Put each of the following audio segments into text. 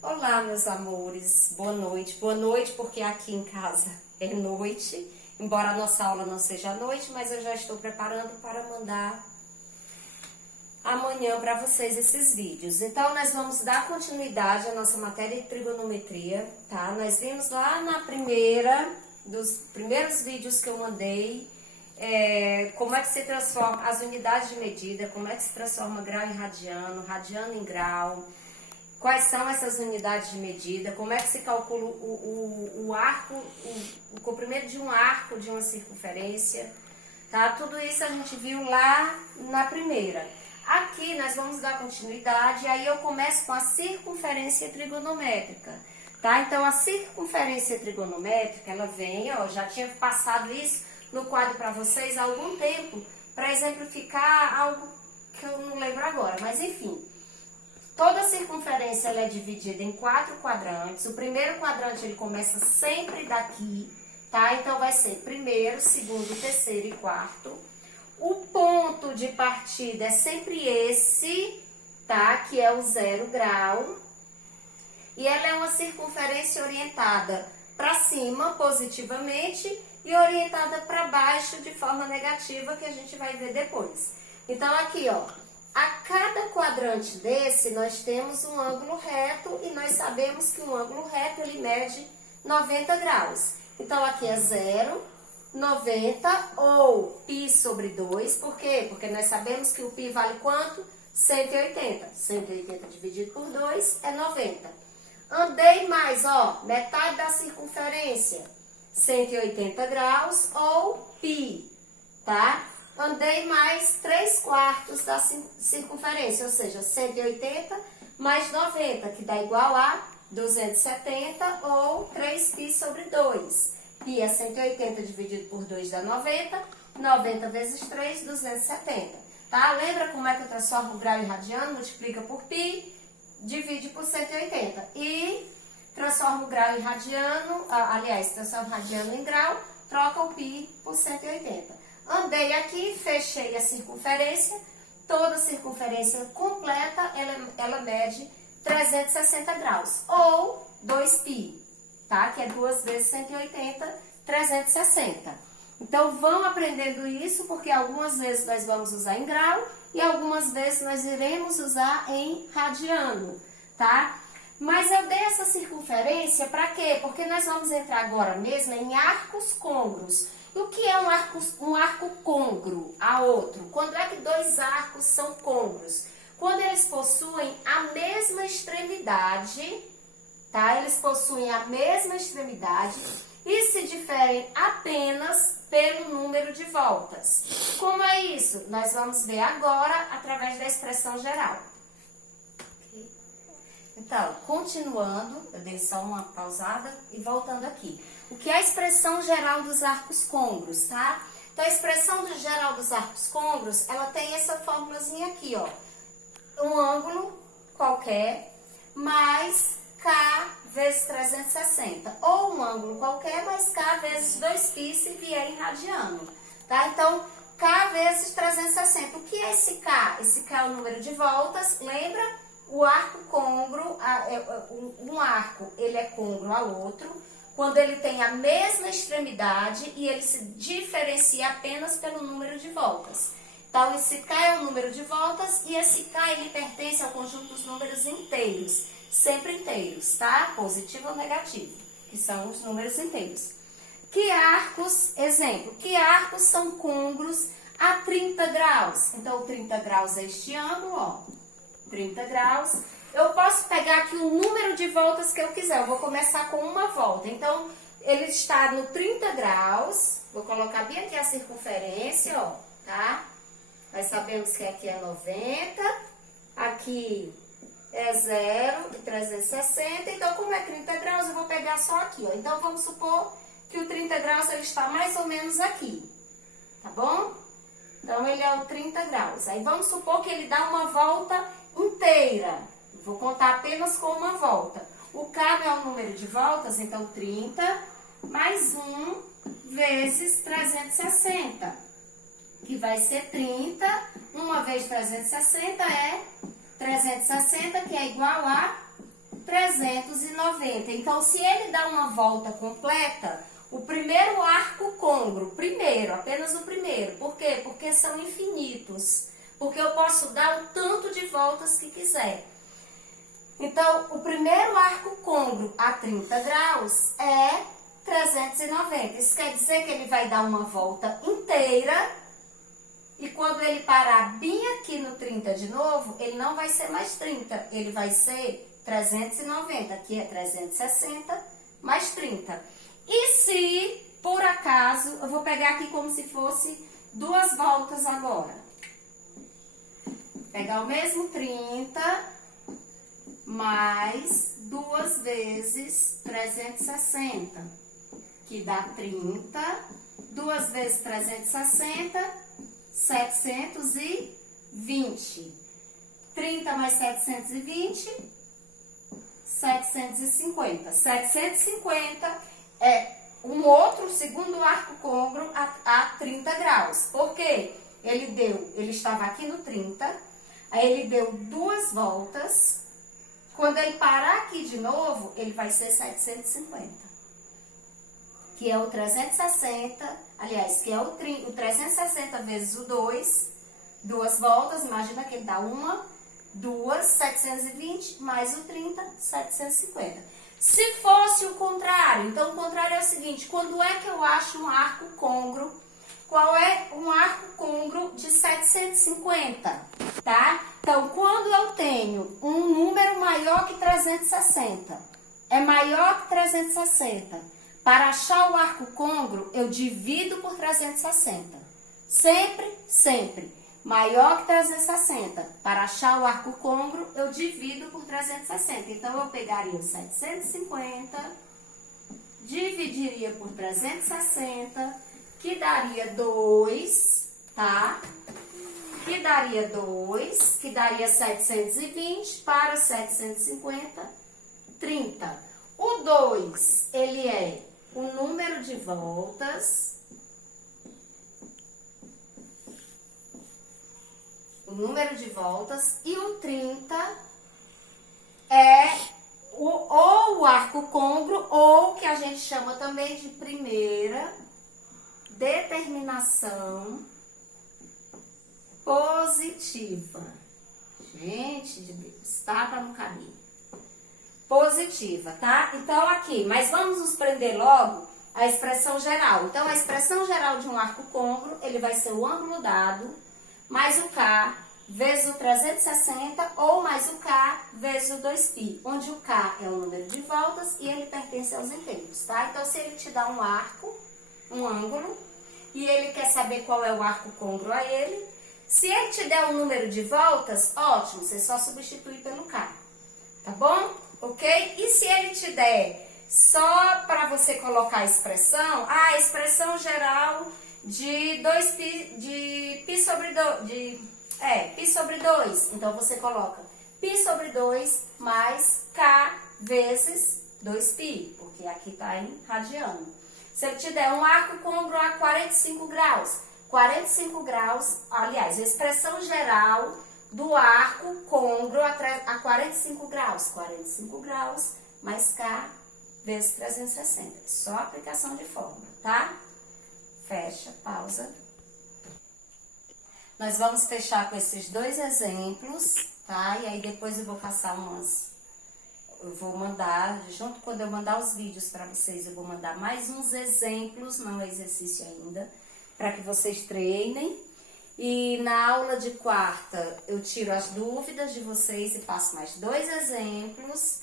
Olá, meus amores, boa noite. Boa noite, porque aqui em casa é noite, embora a nossa aula não seja à noite, mas eu já estou preparando para mandar amanhã para vocês esses vídeos. Então, nós vamos dar continuidade à nossa matéria de trigonometria, tá? Nós vimos lá na dos primeiros vídeos que eu mandei, como é que se transforma as unidades de medida, como é que se transforma grau em radiano, radiano em grau. Quais são essas unidades de medida? Como é que se calcula o arco, o comprimento de um arco de uma circunferência? Tá? Tudo isso a gente viu lá na primeira. Aqui nós vamos dar continuidade, aí eu começo com a circunferência trigonométrica. Tá? Então a circunferência trigonométrica, ela vem, ó, já tinha passado isso no quadro para vocês há algum tempo, para exemplificar algo que eu não lembro agora, mas enfim. Toda circunferência ela é dividida em 4 quadrantes. O primeiro quadrante ele começa sempre daqui, tá? Então vai ser primeiro, segundo, terceiro e quarto. O ponto de partida é sempre esse, tá? Que é o 0 grau. E ela é uma circunferência orientada para cima positivamente e orientada para baixo de forma negativa, que a gente vai ver depois. Então aqui, ó. A cada quadrante desse, nós temos um ângulo reto e nós sabemos que um ângulo reto ele mede 90 graus. Então, aqui é 0, 90 ou π sobre 2. Por quê? Porque nós sabemos que o π vale quanto? 180. 180 dividido por 2 é 90. Andei mais, ó, metade da circunferência, 180 graus ou π, tá? Andei mais 3/4 da circunferência, ou seja, 180 mais 90, que dá igual a 270 ou 3π sobre 2. Π é 180 dividido por 2 dá 90, 90 vezes 3, 270. Tá? Lembra como é que eu transformo o grau em radiano? Multiplica por π, divide por 180. E transforma o grau em radiano, transforma radiano em grau, troca o π por 180. Andei aqui, fechei a circunferência, toda circunferência completa, ela mede 360 graus, ou 2π, tá? Que é 2 vezes 180, 360. Então, vão aprendendo isso, porque algumas vezes nós vamos usar em grau e algumas vezes nós iremos usar em radiano, tá? Mas eu dei essa circunferência para quê? Porque nós vamos entrar agora mesmo em arcos côngruos. E o que é um arco côngruo a outro? Quando é que dois arcos são côngruos? Quando eles possuem a mesma extremidade, tá? Eles possuem a mesma extremidade e se diferem apenas pelo número de voltas. Como é isso? Nós vamos ver agora através da expressão geral. Então, continuando, eu dei só uma pausada e voltando aqui. O que é a expressão geral dos arcos côngruos, tá? Então, a expressão geral dos arcos côngruos, ela tem essa fórmulazinha aqui, ó. Um ângulo qualquer mais K vezes 360. Ou um ângulo qualquer mais K vezes 2π se vier em radiano, tá? Então, K vezes 360. O que é esse K? Esse K é o número de voltas, lembra? O arco côngruo, um arco, ele é côngruo ao outro, quando ele tem a mesma extremidade e ele se diferencia apenas pelo número de voltas. Então, esse K é o número de voltas e esse K, ele pertence ao conjunto dos números inteiros, sempre inteiros, tá? Positivo ou negativo, que são os números inteiros. Que arcos, exemplo, que arcos são côngruos a 30 graus? Então, 30 graus é este ângulo, ó. 30 graus. Eu posso pegar aqui o número de voltas que eu quiser. Eu vou começar com uma volta. Então, ele está no 30 graus. Vou colocar bem aqui a circunferência, ó, tá? Nós sabemos que aqui é 90. Aqui é 0 e 360. Então, como é 30 graus, eu vou pegar só aqui, ó. Então, vamos supor que o 30 graus ele está mais ou menos aqui. Tá bom? Então, ele é o 30 graus. Aí, vamos supor que ele dá uma volta inteira. Vou contar apenas com uma volta. O K é o número de voltas, então 30 mais 1 vezes 360, que vai ser 30. 1 vezes 360 é 360, que é igual a 390. Então, se ele dá uma volta completa, o primeiro arco côngruo, apenas o primeiro. Por quê? Porque são infinitos. Porque eu posso dar o tanto de voltas que quiser. Então, o primeiro arco côngruo a 30 graus é 390. Isso quer dizer que ele vai dar uma volta inteira. E quando ele parar bem aqui no 30 de novo, ele não vai ser mais 30. Ele vai ser 390. Aqui é 360 mais 30. E se, por acaso, eu vou pegar aqui como se fosse 2 voltas agora. Pegar o mesmo 30 mais 2 vezes 360, que dá 30. 2 vezes 360, 720. 30 mais 720, 750. 750 é um outro segundo arco côngruo a 30 graus. Por quê? Ele estava aqui no 30, aí ele deu 2 voltas. Quando ele parar aqui de novo, ele vai ser 750. Que é o 360, aliás, que é o 360 vezes o 2, 2 voltas, imagina que ele dá 1, 2, 720, mais o 30, 750. Se fosse o contrário, então o contrário é o seguinte, quando é que eu acho um arco côngruo? Qual é um arco côngruo de 750, tá? Então, quando eu tenho um número maior que 360, é maior que 360, para achar o arco côngruo, eu divido por 360. Sempre. Maior que 360. Para achar o arco côngruo, eu divido por 360. Então, eu pegaria o 750, dividiria por 360, que daria 2, tá? Que daria 2, que daria 720 para 750, 30. O 2, ele é o número de voltas. O número de voltas. E o 30 é ou o arco côngruo, ou que a gente chama também de primeira determinação positiva. Gente de Deus, estava no caminho. Positiva, tá? Então, aqui, mas vamos nos prender logo a expressão geral. Então, a expressão geral de um arco côngruo, ele vai ser o ângulo dado, mais o K, vezes o 360, ou mais o K, vezes o 2π, onde o K é o número de voltas e ele pertence aos inteiros, tá? Então, se ele te dá um arco, um ângulo, e ele quer saber qual é o arco côngruo a ele, se ele te der um número de voltas, ótimo, você só substitui pelo K, tá bom? Ok? E se ele te der só para você colocar a expressão, a expressão geral de 2π, de π sobre 2, π sobre 2, então você coloca π sobre 2 mais K vezes 2π, porque aqui está em radiano. Se ele te der um arco côngruo a 45 graus, 45 graus, aliás, a expressão geral do arco côngruo a 45 graus. 45 graus mais K vezes 360. Só aplicação de fórmula, tá? Fecha, pausa. Nós vamos fechar com esses 2 exemplos, tá? E aí depois eu vou passar eu vou mandar, junto quando eu mandar os vídeos para vocês, eu vou mandar mais uns exemplos, não é exercício ainda, para que vocês treinem. E na aula de quarta eu tiro as dúvidas de vocês e passo mais 2 exemplos.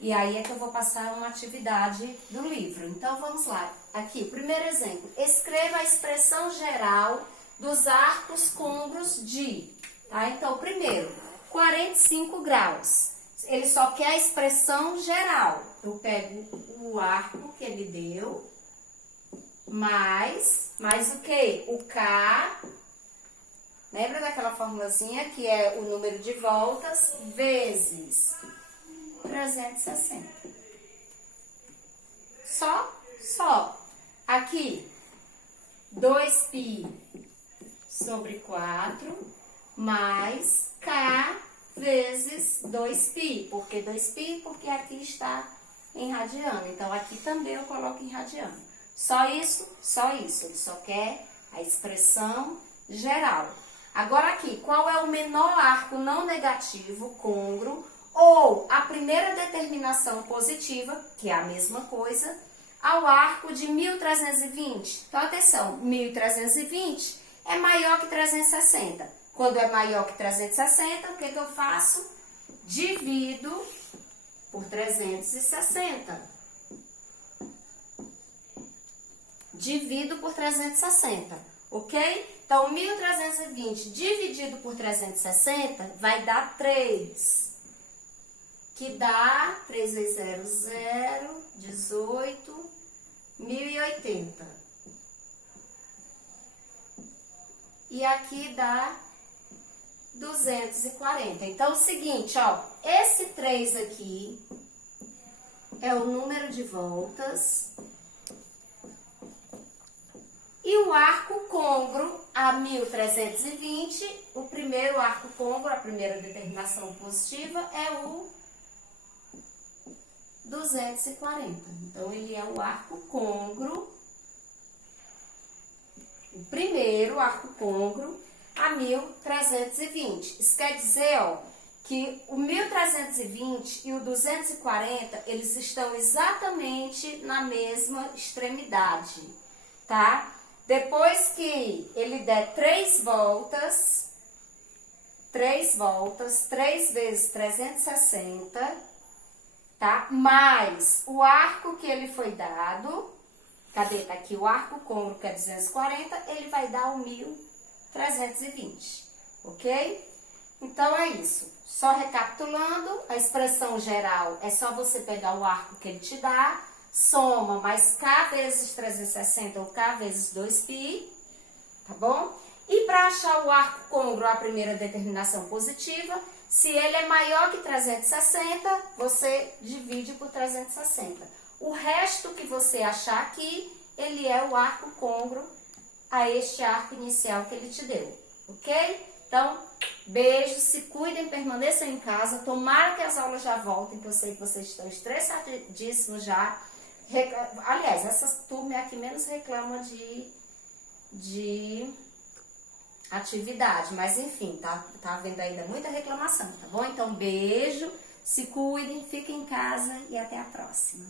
E aí é que eu vou passar uma atividade do livro. Então vamos lá. Aqui, primeiro exemplo. Escreva a expressão geral dos arcos côngruos de. Tá? Então, primeiro, 45 graus. Ele só quer a expressão geral. Eu pego o arco que ele deu, mais o quê? O K. Lembra daquela formulazinha que é o número de voltas vezes 360. Só. Aqui, 2π sobre 4 mais K vezes 2π. Por que 2π? Porque aqui está em radiano. Então, aqui também eu coloco em radiano. Só isso? Só isso. Ele só quer a expressão geral. Agora aqui, qual é o menor arco não negativo côngruo ou a primeira determinação positiva, que é a mesma coisa, ao arco de 1320? Então, atenção, 1320 é maior que 360. Quando é maior que 360, o que eu faço? Divido por 360. Divido por 360, ok? Então, 1320 dividido por 360 vai dar 3. Que dá 3 vezes 0, 0, 18, 1080. E aqui dá 240. Então, é o seguinte, ó, esse 3 aqui é o número de voltas e o arco côngruo a 1320, o primeiro arco côngruo, a primeira determinação positiva, é o 240. Então, ele é o arco côngruo, o primeiro arco côngruo a 1320. Isso quer dizer, ó, que o 1320 e o 240, eles estão exatamente na mesma extremidade, tá? Depois que ele der 3 voltas, 3 vezes 360, tá? Mais o arco que ele foi dado, cadê? Tá aqui o arco côngruo, que é 240, ele vai dar o 1320, ok? Então, é isso. Só recapitulando, a expressão geral é só você pegar o arco que ele te dá, soma mais K vezes 360 ou K vezes 2π, tá bom? E para achar o arco côngruo, a primeira determinação positiva, se ele é maior que 360, você divide por 360. O resto que você achar aqui, ele é o arco côngruo a este arco inicial que ele te deu, ok? Então, beijo, se cuidem, permaneçam em casa, tomara que as aulas já voltem, que eu sei que vocês estão estressadíssimos já. Aliás, essa turma é a que menos reclama de atividade, mas enfim, tá havendo ainda muita reclamação, tá bom? Então, beijo, se cuidem, fiquem em casa e até a próxima.